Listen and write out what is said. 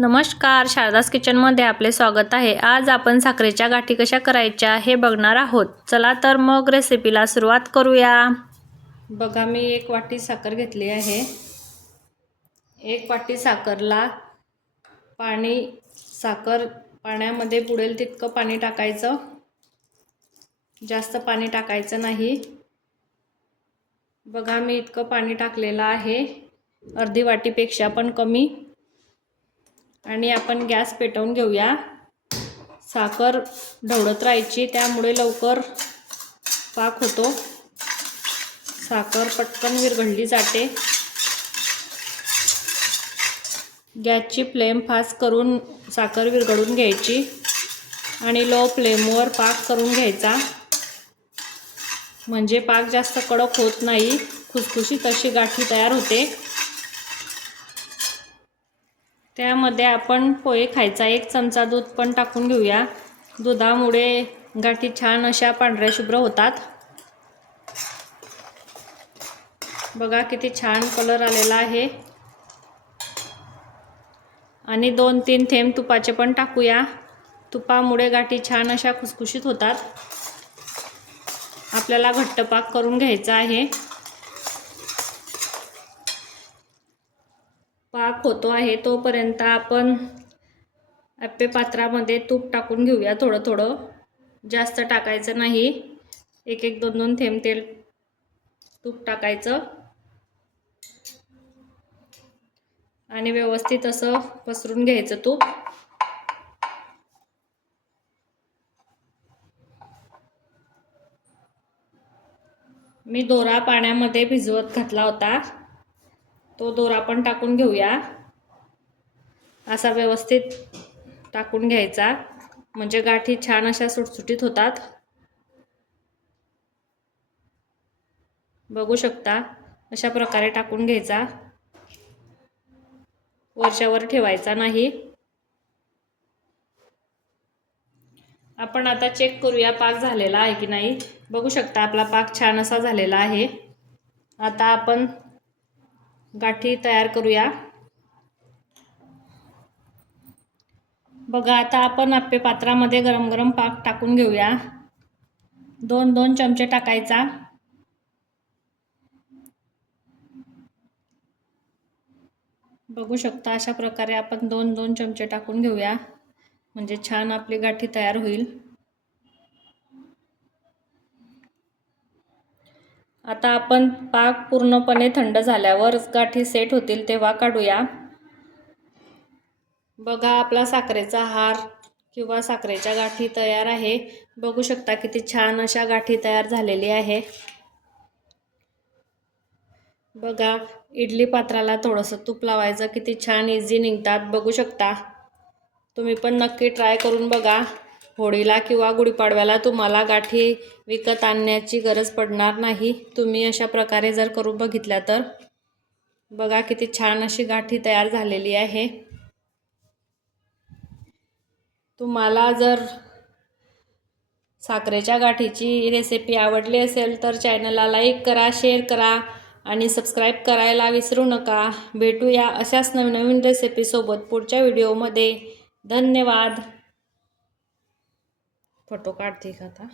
नमस्कार शारदास किचनमध्ये आपले स्वागत आहे. आज आपण साखरेच्या गाठी कशा करायच्या हे बघणार आहोत. चला तर मग रेसिपीला सुरुवात करूया. बघा मी एक वाटी साखर घेतली आहे. एक वाटी साखरला पाणी साखर पाण्यामध्ये बुडेल तितकं पाणी टाकायचं. जास्त पाणी टाकायचं नाही. बघा मी इतकं पाणी टाकलेलं आहे. अर्धी वाटीपेक्षा पण कमी. आणि आपण गॅस पेटवून घेऊया. साखर ढवळत राहायची त्यामुळे लवकर पाक होतो. साखर पटकन विरघळली जाते. गॅसची फ्लेम फास्ट करून साखर विरघळून घ्यायची आणि लो फ्लेमवर पाक करून घ्यायचा. म्हणजे पाक जास्त कडक होत नाही खुसखुशीत अशी गाठी तयार होते. त्यामध्ये आपण पोहे खायचा एक चमचा दूध पण टाकून घेऊया. दुधामुळे गाठी छान अशा पांढऱ्या शुभ्र होतात. बघा किती छान कलर आलेला आहे. आणि दोन तीन थेंब तुपाचे पण टाकूया. तुपामुळे गाठी छान अशा खुसखुशीत होतात. आपल्याला घट्ट पाक करून घ्यायचा आहे. पाक होतो आहे तोपर्यंत आपण आप्पे पात्रामध्ये तूप टाकून घेऊया थोडं थोडं. जास्त टाकायचं नाही. एक एक दोन दोन थेंब तेल तूप टाकायचं. आणि व्यवस्थित असं पसरून घ्यायचं तूप. मी दोरा पाण्यामध्ये भिजवत घातला होता. तो दोरा पण टाकून घेऊया. असा व्यवस्थित टाकून घ्यायचा. म्हणजे गाठी छान अशा सुटसुटीत होतात. बघू शकता अशा प्रकारे टाकून घ्यायचा. वर्षावर ठेवायचा नाही. आपण आता चेक करूया पाक झालेला आहे की नाही. बघू शकता आपला पाक छान असा झालेला आहे. आता आपण गाठी तयार करूया. बघा आता आपण आप्पे पात्रामध्ये गरम गरम पाक टाकून घेऊया. दोन दोन चमचे टाकायचा. बघू शकता अशा प्रकारे आपण दोन दोन चमचे टाकून घेऊया. म्हणजे छान आपली गाठी तयार होईल. आता आपण पाक पूर्णपणे थंड झाल्यावर गाठी सेट होतील तेव्हा काढूया. बघा आपला साखरेचा हार किंवा साखरेच्या गाठी तयार आहे. बघू शकता किती छान अशा गाठी तयार झालेली आहे. बघा इडली पात्राला थोडंसं तूप लावायचं किती छान इझी निघतात. बघू शकता. तुम्ही पण नक्की ट्राय करून बघा. होळीला किंवा गुढीपाडव्याला तुम्हाला गाठी विकत आणण्याची गरज पडणार नाही. तुम्ही अशा प्रकारे जर करून बघितल्या तर. बघा किती छान अशी गाठी तयार झालेली आहे. तुम्हाला जर साखरेच्या गाठीची रेसिपी आवडली असेल तर चॅनलला लाईक करा शेअर करा आणि सबस्क्राईब करायला विसरू नका. भेटूया अशाच नवीन नवीन रेसिपीसोबत पुढच्या व्हिडिओमध्ये धन्यवाद. फोटो काढते का आता?